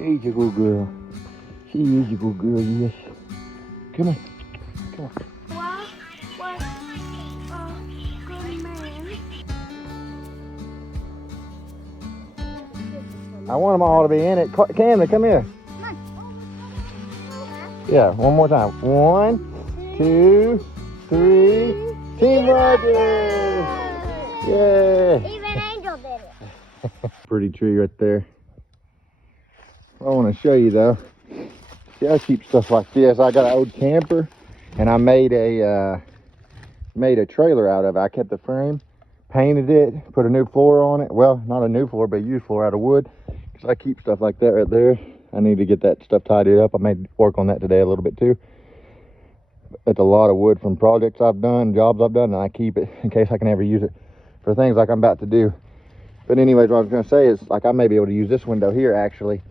She's a good girl. She is a good girl, yes. Come on. Come on. What was a good man? I want them all to be in it. Camden, come here. Yeah, one more time. 1, 2, 3. Team Rogers! Yay! Even Angel did it. Pretty tree right there. I want to show you though. See, I keep stuff like this. I got an old camper, and I made a trailer out of it. I kept the frame, painted it, put a new floor on it. Well, not a new floor, but a used floor out of wood. Because I keep stuff like that right there. I need to get that stuff tidied up. I may work on that today a little bit too. It's a lot of wood from projects I've done, jobs I've done, and I keep it in case I can ever use it for things like I'm about to do. But anyways, what I was going to say is, like, I may be able to use this window here actually,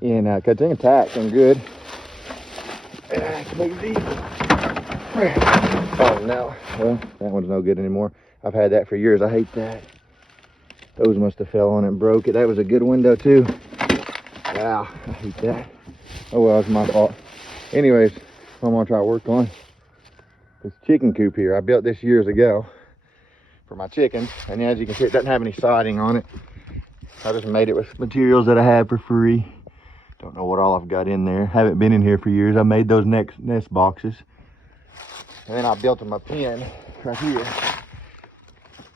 because it's intact and good. Oh no, well, that one's no good anymore. I've had that for years. I hate that. Those must have fell on it and broke it. That was a good window too. Wow, I hate that. Oh well, it's my fault. Anyways, I'm gonna try to work on this chicken coop here. I built this years ago for my chickens, and as you can see, it doesn't have any siding on it. I just made it with materials that I had for free. Don't know what all I've got in there. Haven't been in here for years. I made those nest boxes, and then I built them a pen right here.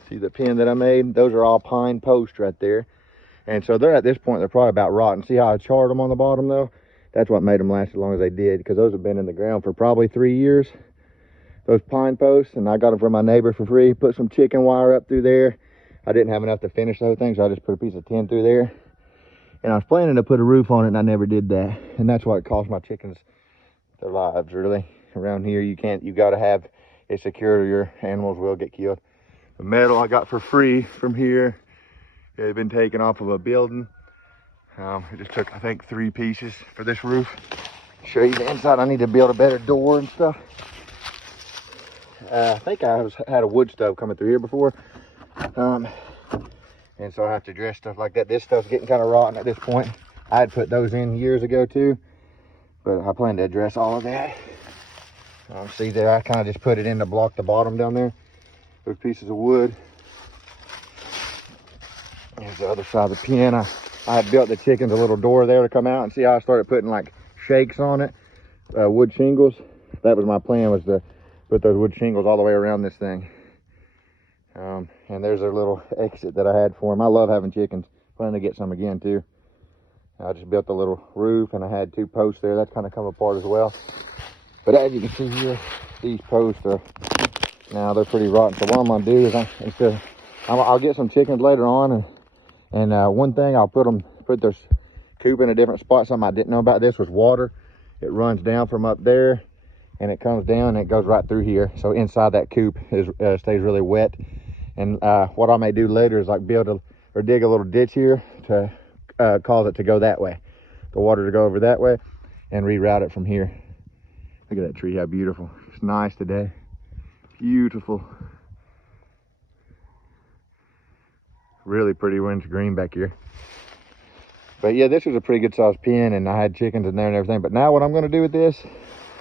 See the pen that I made? Those are all pine posts right there. And so they're, at this point, they're probably about rotten. See how I charred them on the bottom though? That's what made them last as long as they did, because those have been in the ground for probably 3 years. Those pine posts, and I got them from my neighbor for free. Put some chicken wire up through there. I didn't have enough to finish the whole thing, so I just put a piece of tin through there. And I was planning to put a roof on it, and I never did that. And that's what cost my chickens their lives, really. Around here, you gotta have it secured, or your animals will get killed. The metal I got for free from here. It had been taken off of a building. It just took, I think, 3 pieces for this roof. Show you the inside. I need to build a better door and stuff. I think I had a wood stove coming through here before. And so I have to address stuff like that. This stuff's getting kind of rotten at this point. I had put those in years ago too, but I plan to address all of that. See there, I kind of just put it in to block the bottom down there. Those pieces of wood. Here's the other side of the pen. I had built the chickens a little door there to come out, and see how I started putting like shakes on it, wood shingles. That was my plan, was to put those wood shingles all the way around this thing. And there's a little exit that I had for them. I love having chickens. Plan to get some again too. I just built a little roof, and I had 2 posts there. That's kind of come apart as well. But as you can see here, these posts are, now they're pretty rotten. So what I'm gonna do is I'll get some chickens later on, and one thing, I'll put this coop in a different spot. Something I didn't know about this was water. It runs down from up there, and it comes down, and it goes right through here. So inside that coop stays really wet. And what I may do later is like build or dig a little ditch here to cause it to go that way, the water to go over that way, and reroute it from here. Look at that tree, how beautiful. It's nice today. Beautiful. Really pretty winter green back here. But yeah, this was a pretty good sized pen, and I had chickens in there and everything. But now what I'm going to do with this,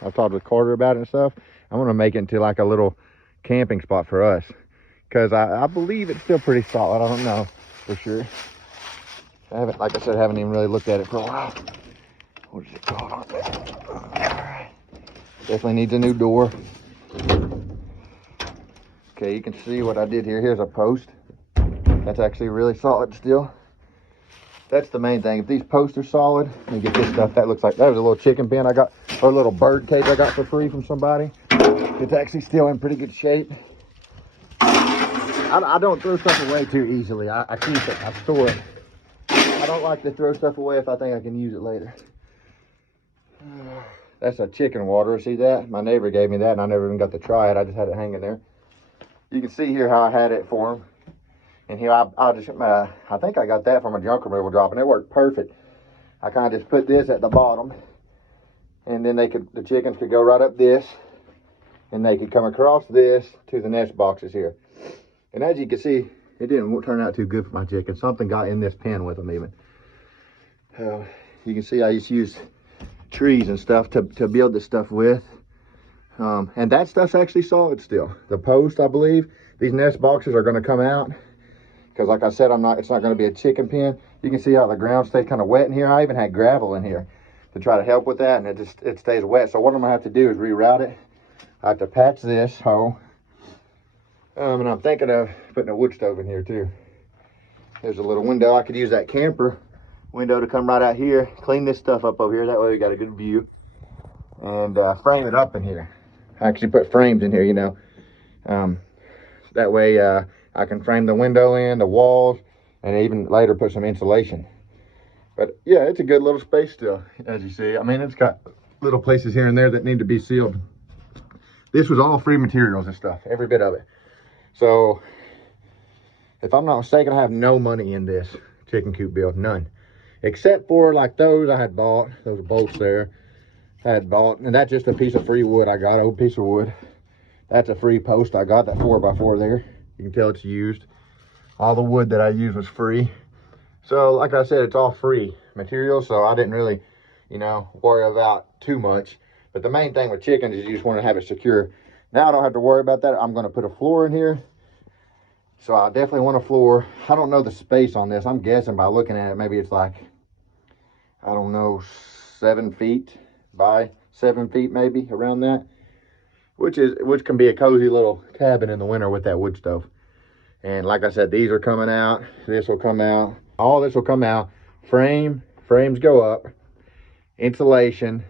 I've talked with Carter about it and stuff. I'm going to make it into like a little camping spot for us, because I believe it's still pretty solid. I don't know for sure. I haven't, like I said, haven't even really looked at it for a while. What is it called on there? All right. Definitely needs a new door. Okay, you can see what I did here. Here's a post. That's actually really solid still. That's the main thing. If these posts are solid, let me get this stuff. That looks like, that was a little chicken pen I got, or a little bird cage I got for free from somebody. It's actually still in pretty good shape. I don't throw stuff away too easily. I keep it, I store it. I don't like to throw stuff away if I think I can use it later. That's a chicken water, see that? My neighbor gave me that, and I never even got to try it. I just had it hanging there. You can see here how I had it for him. And here I think I got that from a junk removal drop, and it worked perfect. I kind of just put this at the bottom, and then the chickens could go right up this, and they could come across this to the nest boxes here. And as you can see, it didn't turn out too good for my chickens. Something got in this pen with them even. You can see I just use trees and stuff to build this stuff with. And that stuff's actually solid still. The post, I believe, these nest boxes are going to come out. Because like I said, it's not going to be a chicken pen. You can see how the ground stays kind of wet in here. I even had gravel in here to try to help with that, and it stays wet. So what I'm going to have to do is reroute it. I have to patch this hole. And I'm thinking of putting a wood stove in here too. There's a little window. I could use that camper window to come right out here, clean this stuff up over here. That way we got a good view. And frame it up in here. I actually put frames in here, you know. That way I can frame the window in, the walls, and even later put some insulation. But yeah, it's a good little space still, as you see. I mean, it's got little places here and there that need to be sealed. This was all free materials and stuff, every bit of it. So, if I'm not mistaken, I have no money in this chicken coop build, none. Except for like those I had bought, those bolts there, I had bought, and that's just a piece of free wood I got, old piece of wood. That's a free post I got, that 4x4 there. You can tell it's used. All the wood that I used was free. So, like I said, it's all free material, so I didn't really, you know, worry about too much. But the main thing with chickens is you just want to have it secure. Now I don't have to worry about that. I'm going to put a floor in here. So I definitely want a floor. I don't know the space on this. I'm guessing by looking at it, maybe it's like, I don't know, 7 feet by 7 feet maybe, around that. Which can be a cozy little cabin in the winter with that wood stove. And like I said, these are coming out. This will come out. All this will come out. Frames go up. Insulation.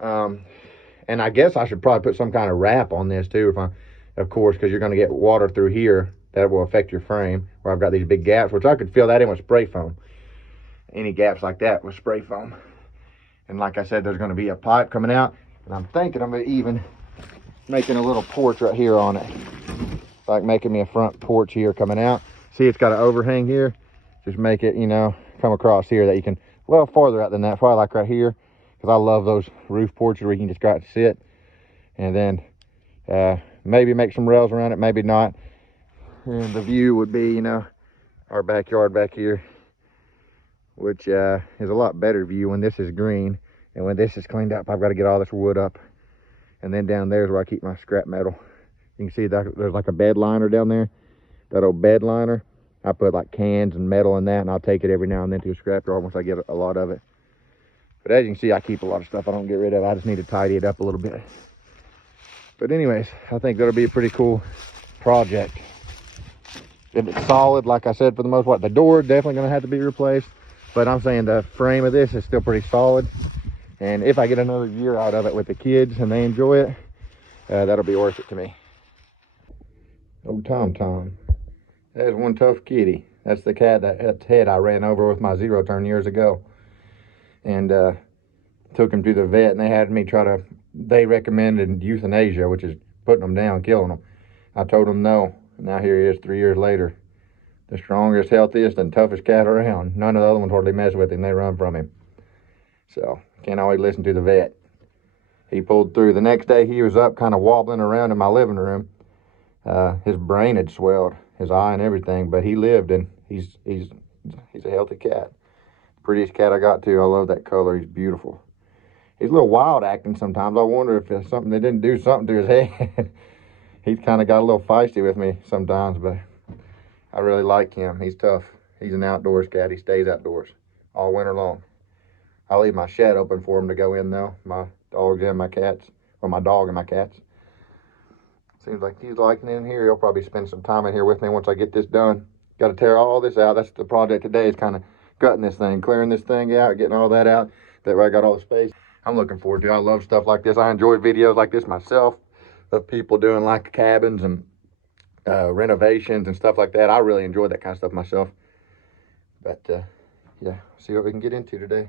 And I guess I should probably put some kind of wrap on this too, of course, because you're going to get water through here. That will affect your frame. Where I've got these big gaps, which I could fill that in with spray foam. Any gaps like that with spray foam. And like I said, there's going to be a pipe coming out. And I'm thinking I'm even making a little porch right here on it. Like making me a front porch here coming out. See, it's got an overhang here. Just make it, you know, come across here that you can, well, farther out than that, probably like right here. Because I love those roof porches where you can just go out and sit. And then maybe make some rails around it, maybe not. And the view would be, you know, our backyard back here. Which is a lot better view when this is green. And when this is cleaned up, I've got to get all this wood up. And then down there is where I keep my scrap metal. You can see that there's like a bed liner down there. That old bed liner. I put like cans and metal in that, and I'll take it every now and then to a scrap yard once I get a lot of it. But as you can see, I keep a lot of stuff I don't get rid of. I just need to tidy it up a little bit. But anyways, I think that'll be a pretty cool project. If it's solid, like I said, for the most part, the door definitely going to have to be replaced. But I'm saying the frame of this is still pretty solid. And if I get another year out of it with the kids and they enjoy it, that'll be worth it to me. Old Tom. There's one tough kitty. That's the cat that head I ran over with my zero turn years ago. And took him to the vet, and they had me they recommended euthanasia, which is putting them down, killing them. I told them no. And now here he is 3 years later. The strongest, healthiest, and toughest cat around. None of the other ones hardly mess with him. They run from him. So, can't always listen to the vet. He pulled through. The next day, he was up kind of wobbling around in my living room. His brain had swelled, his eye and everything, but he lived, and he's a healthy cat. Prettiest cat I got, too. I love that color. He's beautiful. He's a little wild acting sometimes. I wonder if it's something, they didn't do something to his head. He's kind of got a little feisty with me sometimes, but I really like him. He's tough. He's an outdoors cat. He stays outdoors all winter long. I leave my shed open for him to go in, though. My dogs and my cats. Or my dog and my cats. Seems like he's liking it in here. He'll probably spend some time in here with me once I get this done. Got to tear all this out. That's the project today, is kind of gutting this thing, clearing this thing out, getting all that out. That way I got all the space. I'm looking forward to it. I love stuff like this. I enjoy videos like this myself of people doing like cabins and renovations and stuff like that. I really enjoy that kind of stuff myself. But yeah, see what we can get into today.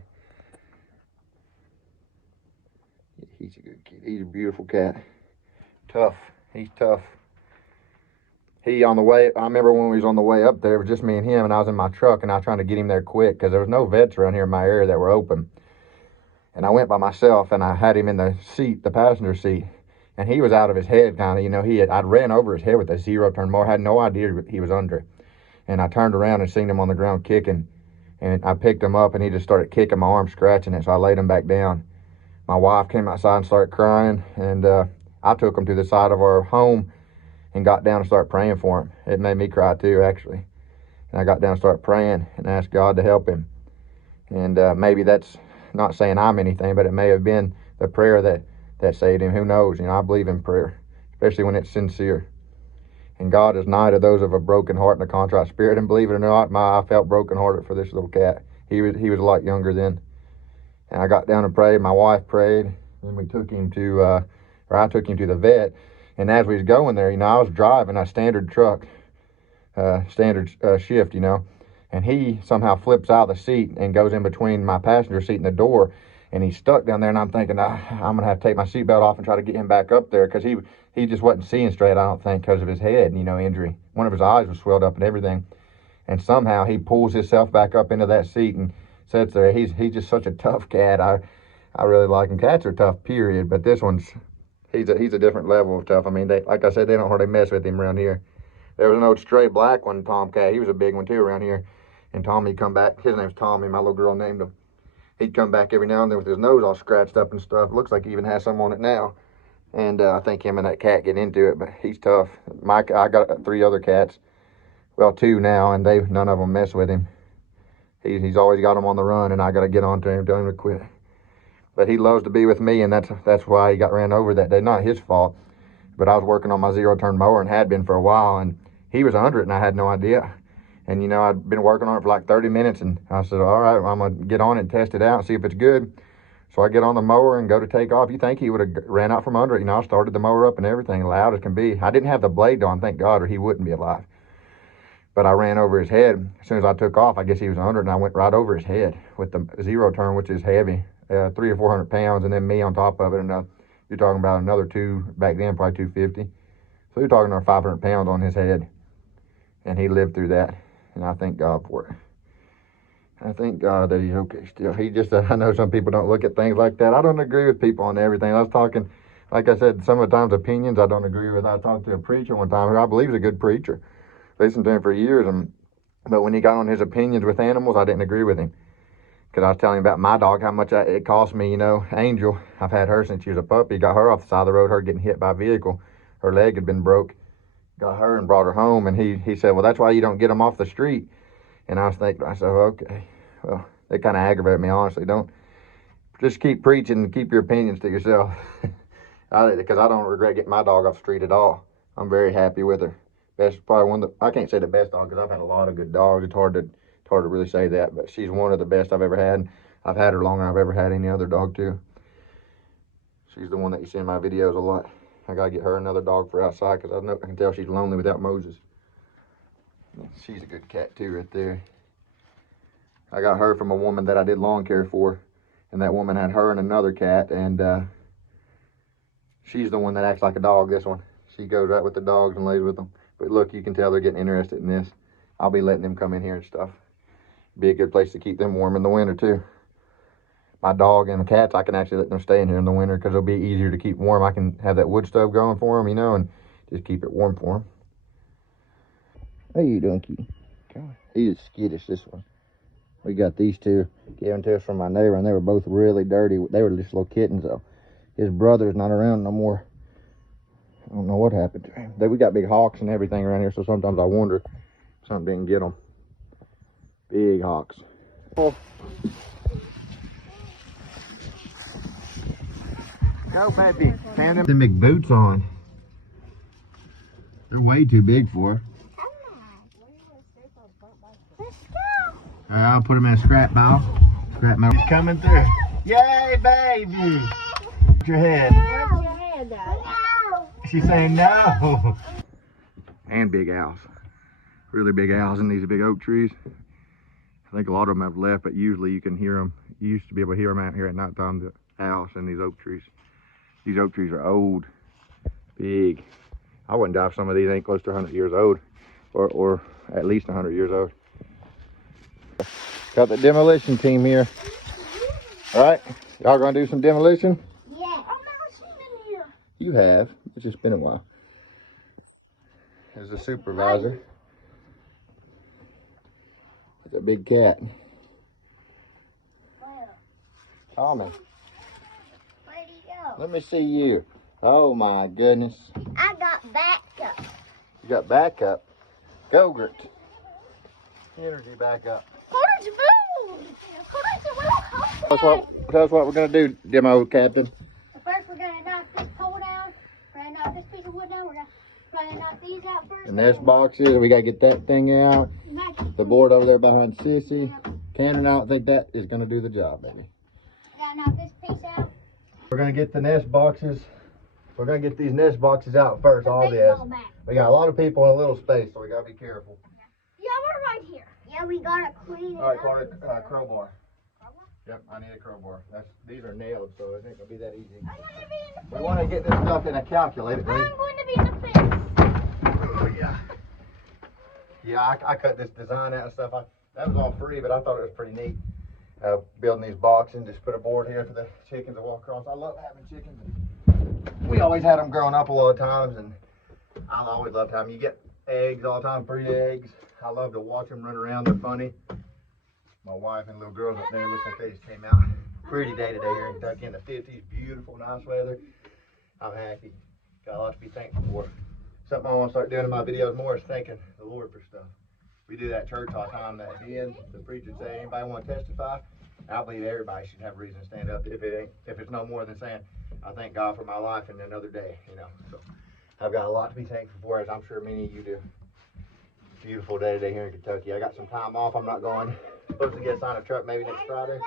He's a good kid. He's a beautiful cat. Tough. He's tough. He on the way, I remember when we was on the way up there, it was just me and him, and I was in my truck, and I was trying to get him there quick because there was no vets around here in my area that were open. And I went by myself, and I had him in the seat, the passenger seat, and he was out of his head kind of, you know, I'd ran over his head with a zero turn mower, had no idea he was under it. And I turned around and seen him on the ground kicking, And I picked him up and he just started kicking my arm, scratching it. So I laid him back down. My wife came outside and started crying, and I took him to the side of our home and got down and started praying for him. It made me cry too, actually. And I got down and started praying and asked God to help him. And maybe that's not saying I'm anything, but it may have been the prayer that saved him. Who knows? You know, I believe in prayer, especially when it's sincere. And God is nigh to those of a broken heart and a contrite spirit. And believe it or not, I felt brokenhearted for this little cat. He was a lot younger then. And I got down and prayed. My wife prayed. And we took him to, I took him to the vet. And as we was going there, you know, I was driving a standard truck, standard shift, you know. And he somehow flips out of the seat and goes in between my passenger seat and the door. And he's stuck down there. And I'm thinking, I'm going to have to take my seatbelt off and try to get him back up there. Because he just wasn't seeing straight, I don't think, because of his head, you know, injury. One of his eyes was swelled up and everything. And somehow he pulls himself back up into that seat and sits there. He's just such a tough cat. I really like him. Cats are tough, period. But this one's, he's a different level of tough. I mean, like I said, they don't hardly mess with him around here. There was an old stray black one, Tomcat. He was a big one too around here. And Tommy come back. His name's Tommy. My little girl named him. He'd come back every now and then with his nose all scratched up and stuff. Looks like he even has some on it now. And I think him and that cat get into it, but he's tough. I got 3 other cats. Well, 2 now, and none of them mess with him. He's always got them on the run, and I got to get on to him, tell him to quit. But he loves to be with me, and that's why he got ran over that day. Not his fault, but I was working on my 0-turn mower and had been for a while, and he was under it, and I had no idea. And, you know, I'd been working on it for like 30 minutes, and I said, all right, I'm going to get on it and test it out and see if it's good. So I get on the mower and go to take off. You think he would have ran out from under it. You know, I started the mower up and everything, loud as can be. I didn't have the blade on, thank God, or he wouldn't be alive. But I ran over his head. As soon as I took off, I guess he was under it, and I went right over his head with the 0-turn, which is heavy, 300 or 400 pounds, and then me on top of it. And you're talking about another 2, back then, probably 250. So you're talking about 500 pounds on his head. And he lived through that, and I thank God for it. I thank God that he's okay still. He just, I know some people don't look at things like that. I don't agree with people on everything. I was talking, like I said, some of the times opinions I don't agree with. I talked to a preacher one time who I believe is a good preacher. Listened to him for years, but when he got on his opinions with animals, I didn't agree with him. Because I was telling him about my dog, how much it cost me, you know, Angel. I've had her since she was a puppy. Got her off the side of the road, her getting hit by a vehicle. Her leg had been broke. Got her and brought her home, and he said, well, that's why you don't get them off the street. And I was thinking, I said, okay, well, they kind of aggravate me, honestly. Don't, just keep preaching and keep your opinions to yourself. Because I don't regret getting my dog off the street at all. I'm very happy with her. Best, probably one of the, I can't say the best dog because I've had a lot of good dogs. It's hard to really say that, but she's one of the best I've ever had. I've had her longer than I've ever had any other dog too. She's the one that you see in my videos a lot. I gotta get her another dog for outside because I can tell she's lonely without Moses. She's a good cat too right there. I got her from a woman that I did lawn care for, and that woman had her and another cat, and she's the one that acts like a dog, this one. She goes right with the dogs and lays with them. But look, you can tell they're getting interested in this. I'll be letting them come in here and stuff. Be a good place to keep them warm in the winter too. My dog and cats, I can actually let them stay in here in the winter because it'll be easier to keep warm. I can have that wood stove going for them, you know, and just keep it warm for them. How you doing, Cutie? He's skittish, this one. We got these 2 given to us from my neighbor, and they were both really dirty. They were just little kittens, though. His brother's not around no more. I don't know what happened to him. We got big hawks and everything around here, so sometimes I wonder if something didn't get them. Big hawks. Oh. Go, Peppy. Them big boots on. They're way too big for her. Let's go. All right, I'll put them in a scrap pile. Scrap pile. Coming through. Yay, baby. Put your head. Where's your head, Dad? No. She's saying no. And big owls. Really big owls in these big oak trees. I think a lot of them have left, but usually you can hear them. You used to be able to hear them out here at nighttime, the owls in these oak trees. These oak trees are old, big. I wouldn't doubt some of these ain't close to 100 years old, or at least 100 years old. Got the demolition team here. All right, y'all gonna do some demolition? Yeah. I've never seen them here. You have. It's just been a while. There's the supervisor. It's a big cat. Tommy. Where'd he go? Let me see you. Oh my goodness. I got backup. You got backup. Go-gurt. Energy backup. Where's food? Tell us what we're going to do, demo captain. First, we're going to knock this pole down. We're going to knock this piece of wood down. We're going to knock these out first. The nest boxes, we got to get that thing out. The board over there behind Sissy. Cannon, I don't think that is going to do the job, baby. Got to knock this piece out. We're going to get the nest boxes. We're going to get these nest boxes out first, all this. We got a lot of people in a little space, so we got to be careful. Yeah, we're right here. Yeah, we got to clean it All right, up. Carter, crowbar. Yep, I need a crowbar. These are nailed, so it ain't going to be that easy. I'm going to be in the We want to get this stuff in a calculator. I'm going to be in the fence. Oh, yeah. Yeah, I cut this design out and stuff. That was all free, but I thought it was pretty neat. Building these boxes and just put a board here for the chickens to walk across. I love having chickens. We always had them growing up a lot of times, and I always loved having them. You get eggs all the time, free eggs. I love to watch them run around. They're funny. My wife and little girls up there, looks like they just came out. Pretty day today here in Kentucky in the 50s. Beautiful, nice weather. I'm happy. Got a lot to be thankful for. Something I want to start doing in my videos more is thanking the Lord for stuff. We do that at church all the time. At the end, the preacher say, anybody want to testify? I believe everybody should have a reason to stand up. If it's no more than saying, I thank God for my life and another day, you know. So I've got a lot to be thankful for, as I'm sure many of you do. Beautiful day today here in Kentucky. I got some time off. I'm not going. Supposed to get assigned a truck maybe next Friday.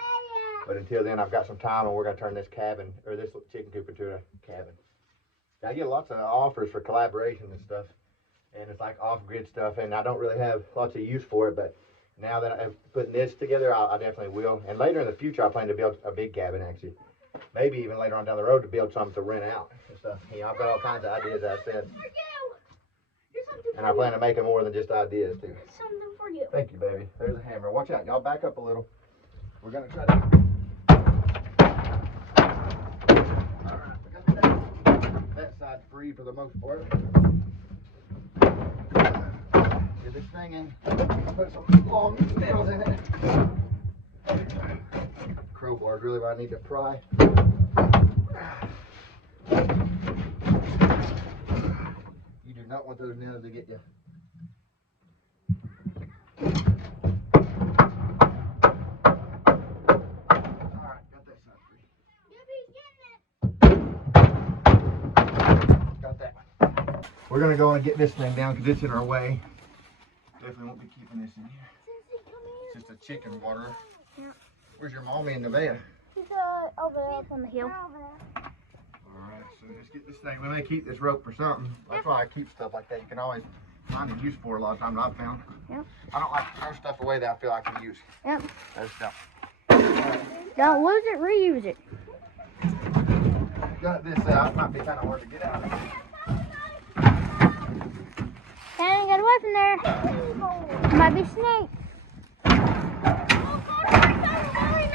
But until then, I've got some time, and we're going to turn this cabin, or this chicken coop, into a cabin. I get lots of offers for collaboration and stuff. And it's like off-grid stuff, and I don't really have lots of use for it, but now that I'm putting this together, I definitely will. And later in the future, I plan to build a big cabin, actually. Maybe even later on down the road to build something to rent out and stuff. You know, I've got all kinds of ideas, as I said. And I plan to make them more than just ideas, too. Something for you. Thank you, baby. There's a hammer. Watch out. Y'all back up a little. We're going to try to... All right. We got that side free for the most part. Get this thing in. Put some long nails in it. Crowbar is really what I need to pry. You do not want those nails to get you. Alright, got that side free. Got that one. We're going to go and get this thing down because it's in our way. Definitely won't be keeping this in here. It's just a chicken water. Yeah. Where's your mommy and Nevaeh? She's over there up on the hill. Alright, so just get this thing. We may keep this rope for something. That's why I keep stuff like that. You can always find a use for it a lot of times I've found. Yep. I don't like to throw stuff away that I feel I can use. Yep. There's stuff. Don't lose it, reuse it. Got this out. It might be kind of hard to get out. Cannon, get away from there. Might be snakes.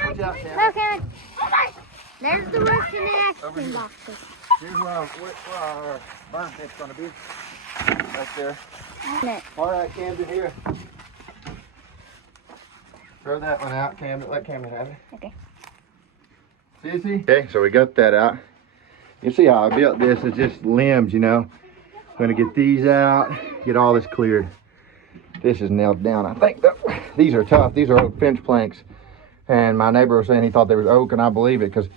Watch out, Sam. No, Cannon. There's the rest of the action boxes. Here's where our burn pit's going to be. Right there. Net. Alright, Camden, here. Throw that one out, Camden. Let Camden have it. Okay. Sissy? Okay, so we got that out. You see how I built this. It's just limbs, you know. I'm going to get these out, get all this cleared. This is nailed down. I think these are tough. These are oak fence planks. And my neighbor was saying he thought they was oak, and I believe it because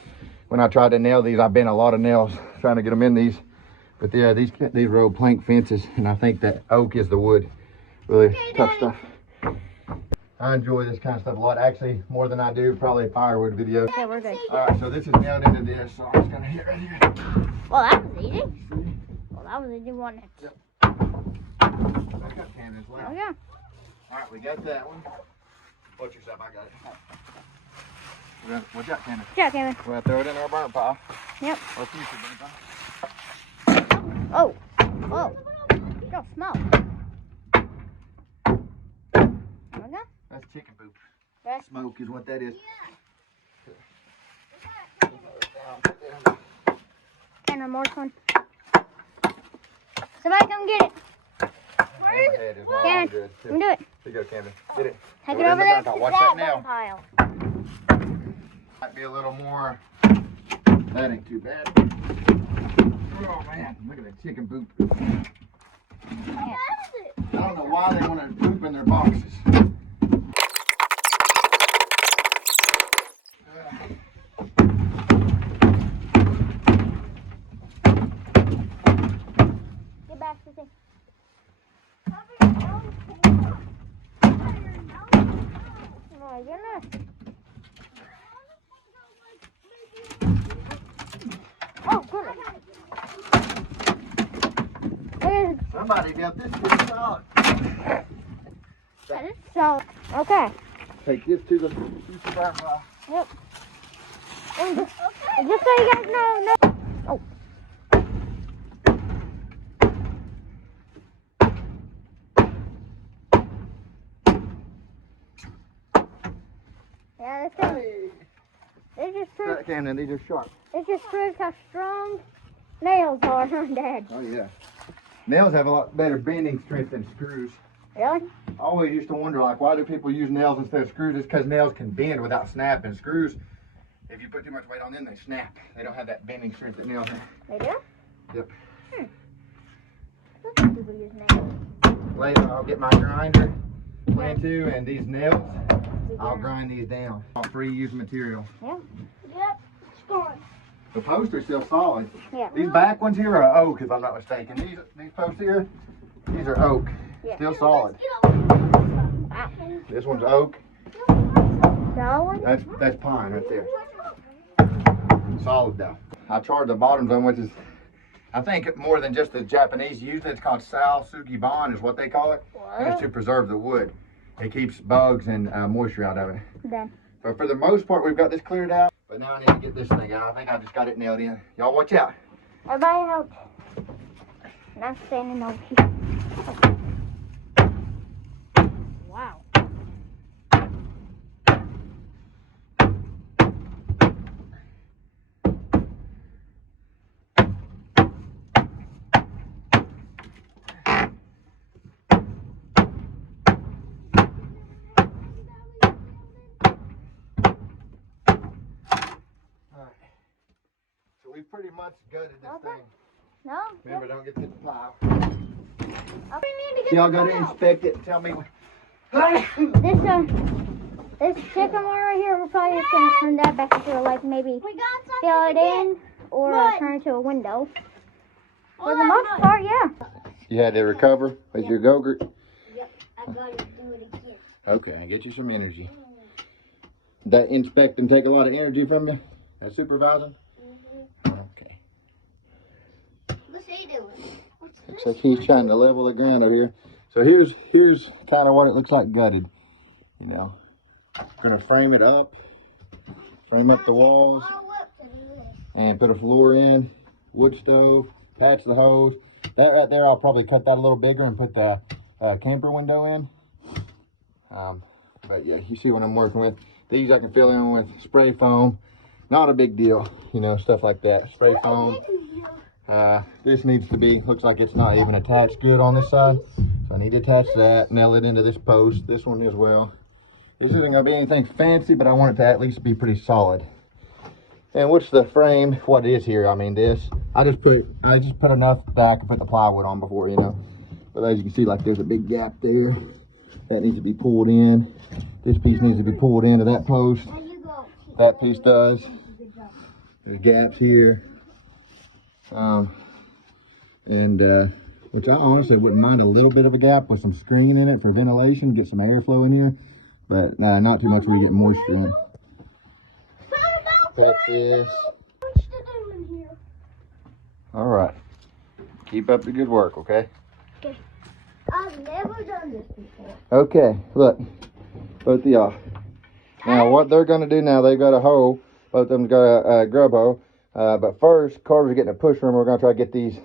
when I tried to nail these, I bent a lot of nails trying to get them in these. But yeah, these are old plank fences, and I think that oak is the wood. Really tough stuff. I enjoy this kind of stuff a lot. Actually, more than I do probably firewood videos. Okay, we're good. All right, so this is nailed into this, so I'm just gonna hit right here. Well, that was easy. Well, that was easy, wasn't it? Yep. Back up, Cannon, as well. Oh, yeah. All right, we got that one. Watch yourself, I got it. Watch out, Cannon. Good job, Cannon. We're gonna throw it in our burn pile. Yep. Or future burn pile. Oh. Oh. Don't smoke. There we go. That's chicken poop. That's Smoke is what that is. and one more one. Somebody come get it. Where is it? Cannon, come do it. Here you go, Camden. Get it. Take Throw it in over the there burn to pile. Watch that that nail. burn pile. Might be a little more. That ain't too bad. Oh man, look at that chicken poop. Yeah. I don't know why they want to poop in their boxes. Get back to the thing. Oh, you're not. Oh, goodness. Somebody got this pretty solid. That is solid. Okay. Take this to the firefly. Yep. And just so you guys know, oh. Yeah, this These are sharp. it just proves how strong nails are, huh, Dad? Oh yeah. Nails have a lot better bending strength than screws. Really? I always used to wonder, like, why do people use nails instead of screws? It's because nails can bend without snapping. Screws, if you put too much weight on them, they snap. They don't have that bending strength that nails have. They do? Yep. Look at people use nails. Later, I'll get my grinder, plan to, and these nails, I'll grind these down. All free use material. Yeah. Yep. It's gone. The posts are still solid. Yeah. These back ones here are oak, if I'm not mistaken. These posts here, these are oak. Yeah. Still solid. Wow. This one's oak. Solid? That's pine right there. Solid though. I charred the bottoms on, which is, I think, more than just the Japanese use it. It's called sal sugiban is what they call it. What? And it's to preserve the wood. It keeps bugs and moisture out of it. Done. But for the most part, we've got this cleared out. But now I need to get this thing out. I think I just got it nailed in. Y'all watch out. Everybody out. Not standing over here. Wow. So we pretty much gutted this Okay. thing. No? Remember, don't get the plow. I need to get Y'all the got to plow. inspect it and tell me. This chicken one right here, we're probably just gonna turn that back into a lake, maybe fill it in or turn it to a window. For the most part, yeah. You had to recover with your go-gurt? Yep, I gotta do it again. Okay, get you some energy. That inspect and take a lot of energy from you? That supervising? Okay. What's he doing? Looks like he's trying to level the ground over here. So here's kind of what it looks like gutted. You know, gonna frame it up, frame up the walls, and put a floor in, wood stove, patch the hose. That right there, I'll probably cut that a little bigger and put the camper window in. But yeah, you see what I'm working with. These I can fill in with spray foam. Not a big deal, you know, stuff like that. Spray foam. This needs to be, looks like it's not even attached good on this side. So I need to attach that, nail it into this post, this one as well. This isn't gonna be anything fancy, but I want it to at least be pretty solid. And what's the frame, what is here, I mean this, I just put enough back and put the plywood on before, you know. But as you can see, like there's a big gap there. That needs to be pulled in. This piece needs to be pulled into that post. That piece does. There's gaps here. Which I honestly wouldn't mind a little bit of a gap with some screen in it for ventilation, get some airflow in here. But not too much where you get moisture in. Patch this. All right. Keep up the good work, okay? Okay. I've never done this before. Okay, look. Both of y'all. Now, what they're going to do now, they've got a hoe. Both of them's got a grub hoe. But first, Carter's getting a push room. We're going to try to get these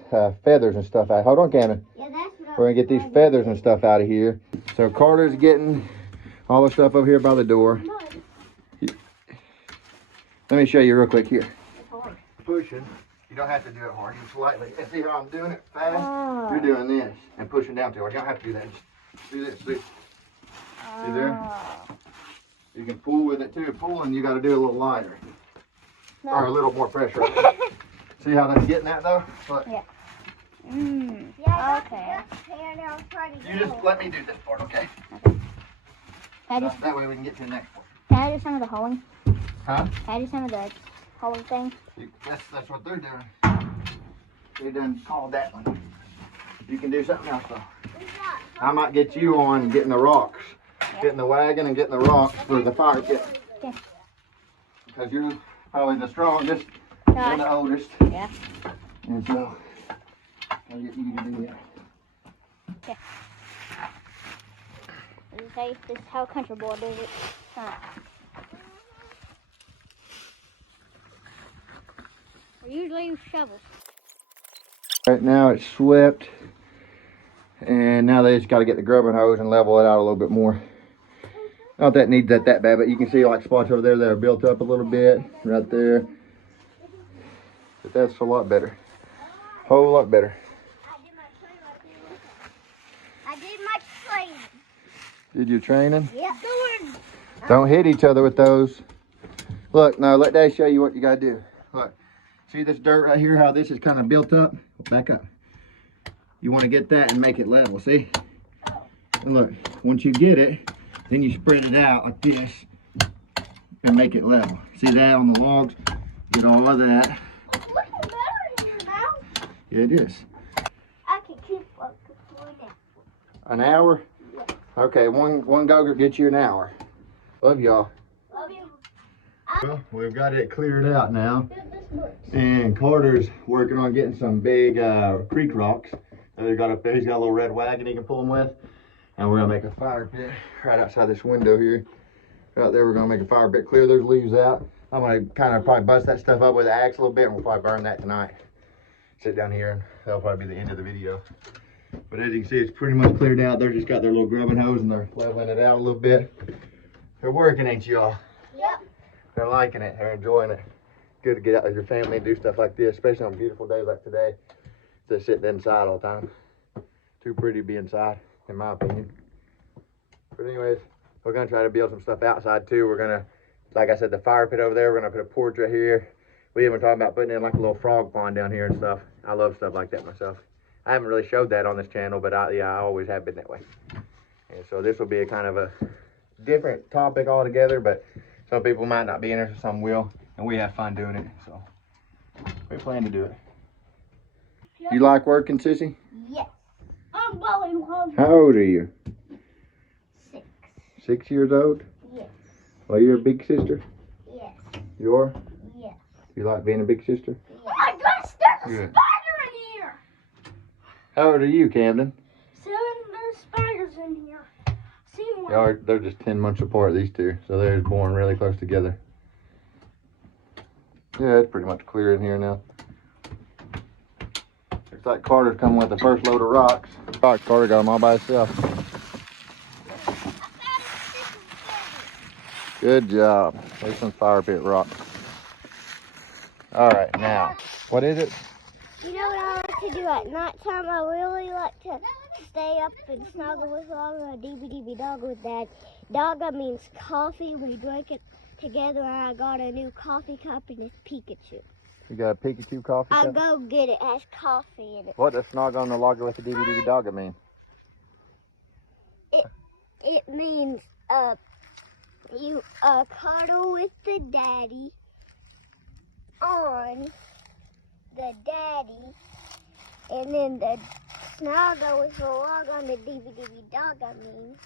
feathers and stuff out. Hold on, Cameron. Yeah, that's what We're going to get these feathers and stuff out of here. So Carter's getting all the stuff over here by the door. Let me show you real quick here. Pushing. You don't have to do it hard. You slightly. And see how I'm doing it fast? You're doing this and pushing down to it. You don't have to do that. Just do this. See there? You can pull with it too. Pulling, you got to do a little lighter. No. Or a little more pressure. See how that's getting at though? Look. Yeah. Yeah, okay. You just let me do this part, okay? That way we can get to the next part. Can I do some of the hoeing? Huh? Can I do some of the hoeing thing? That's what they're doing. They done called that one. You can do something else though. I might get you on getting the rocks. Getting the wagon and getting the rocks for the fire pit. Okay. Because you're probably the strongest and the oldest. Yeah. And so, I'll get you to do that. Okay. This is how a country boy does it. We usually use shovels. Right now it's swept. And now they just got to get the grubbing hose and level it out a little bit more. Not that it needs that bad, but you can see like spots over there that are built up a little bit right there. But that's a lot better. Whole lot better. I did my training. Did your training? Yeah. Don't hit each other with those. Look, now let Dad show you what you gotta do. Look, see this dirt right here, how this is kind of built up? Back up. You want to get that and make it level, see? And look, once you get it, then you spread it out like this and make it level. See that on the logs? Get all of that. Yeah, it is. I can keep up before that. An hour? Yeah. Okay, one go-gurt gets you an hour. Love y'all. Love you. Well, we've got it cleared out now. And Carter's working on getting some big creek rocks. He's got a little red wagon he can pull them with. And we're gonna make a fire pit right outside this window here. Right there, we're gonna make a fire pit, clear those leaves out. I'm gonna kind of probably bust that stuff up with an axe a little bit, and we'll probably burn that tonight. Sit down here, and that'll probably be the end of the video. But as you can see, it's pretty much cleared out. They're just got their little grubbing hose, and they're leveling it out a little bit. They're working, ain't y'all? Yep. They're liking it. They're enjoying it. Good to get out with your family and do stuff like this, especially on beautiful days like today. Just sitting inside all the time. Too pretty to be inside, in my opinion. But anyways, we're gonna try to build some stuff outside too. We're gonna, like I said, the fire pit over there. We're gonna put a porch right here. We even talking about putting in like a little frog pond down here and stuff. I love stuff like that myself. I haven't really showed that on this channel, but I always have been that way. And so this will be a kind of a different topic altogether, but some people might not be interested, some will, and we have fun doing it. So we plan to do it. You like working, Sissy? Yes. I'm going home. How old are you? 6. 6 years old? Yes. Well, you're a big sister? Yes. You are? Yes. You like being a big sister? Yes. Oh my gosh, there's a Good. spider in here. How old are you, Camden? 7, there's spiders in here. See one. They're just 10 months apart, these two, so they're just born really close together. Yeah, it's pretty much clear in here now. Looks like Carter's coming with the first load of rocks. Carter got them all by himself. Good job. There's some fire pit rocks. All right, now, what is it? You know what I like to do at nighttime? I really like to stay up and snuggle with Dogga, DB Dogga with Dad. Dogga means coffee. We drink it together, and I got a new coffee cup, and it's Pikachu. You got a Pikachu coffee I'll cup? go get it. It has coffee in it. What does snog on the logger with the DB Dogga mean? It means you cuddle with the daddy on the daddy, and then the snuggle with the log on the DB Dogga means.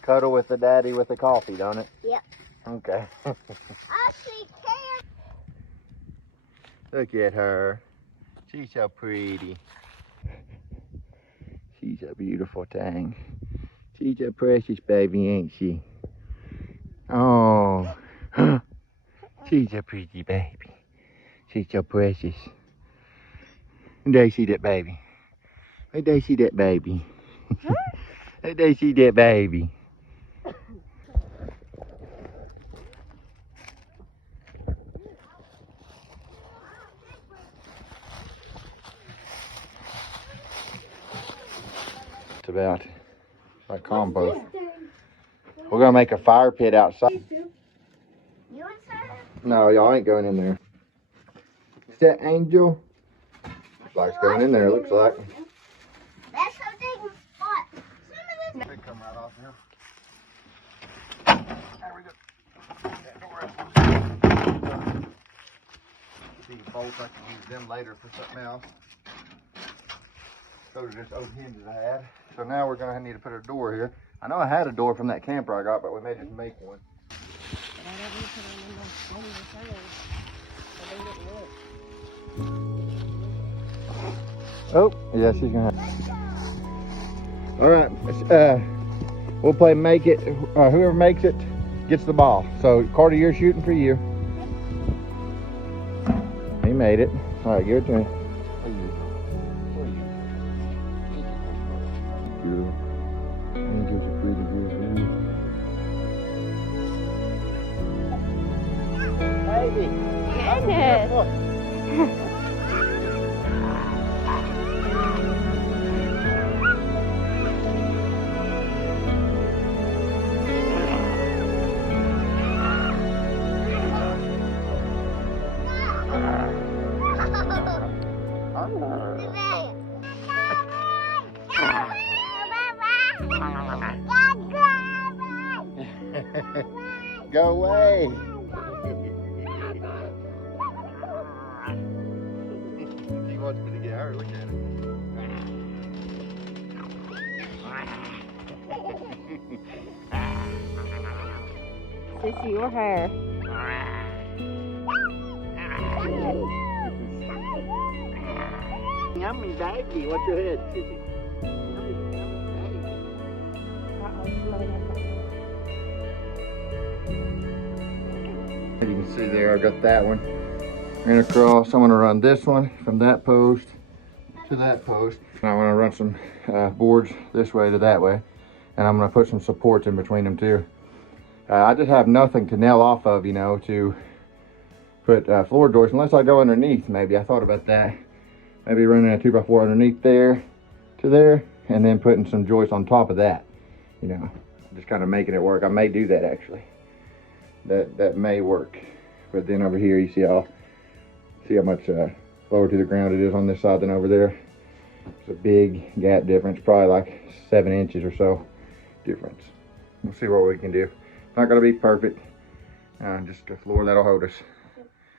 Cuddle with the daddy with the coffee, don't it? Yep. Okay. I see carrots. Look at her. She's so pretty. She's a beautiful thing. She's a precious baby, ain't she? Oh. She's a pretty baby. She's so precious. And they see that baby. Let they see that baby. Let they see that baby. It's about like compost. We're gonna make a fire pit outside. No, y'all ain't going in there. Is that Angel? Looks like it's going in there, looks like. That's so big spot. They come right off here. There we go. That door opens. These bolts, I can use them later for something else. Those are just old hinges I had. So now we're gonna need to put a door here. I know I had a door from that camper I got, but we may just make one. Oh, yeah, she's gonna have. All right, we'll play make it. Whoever makes it gets the ball. So Carter, you're shooting for you. He made it. All right, give it to me. Baby. Goodness. Go away. He wants me to get her. Look at it. Sissy, your hair. Yummy baby, what's your head? Sissy? As you can see there, I got that one. Ran across. I'm gonna run this one from that post to that post. And I want to run some boards this way to that way. And I'm gonna put some supports in between them too. I just have nothing to nail off of, you know, to put floor joists, unless I go underneath. Maybe I thought about that. Maybe running a 2x4 underneath there to there, and then putting some joists on top of that. You know, just kind of making it work. I may do that actually. That may work. But then over here, you see how much lower to the ground it is on this side than over there. It's a big gap difference, probably like 7 inches or so difference. We'll see what we can do. Not gonna be perfect. Just a floor that'll hold us.